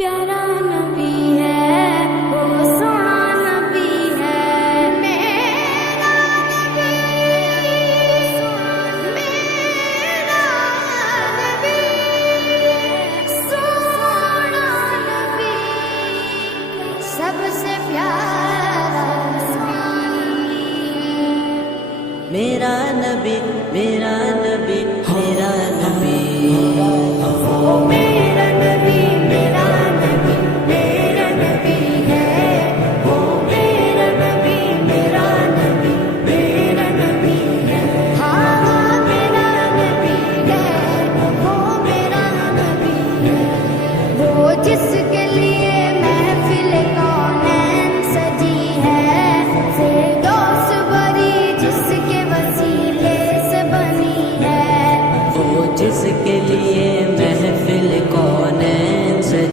پیارا نبی ہے وہ سونا نبی ہے میرا نبی میرا نبی سونا نبی سب سے پیارا میرا نبی میرا نبی میرا نبی میرا نبی میرا نبی میرا نبی ہے وہ میرا نبی میرا نبی میرا نبی ہے ہاں میرا نبی ہے وہ میرا نبی ہے وہ جس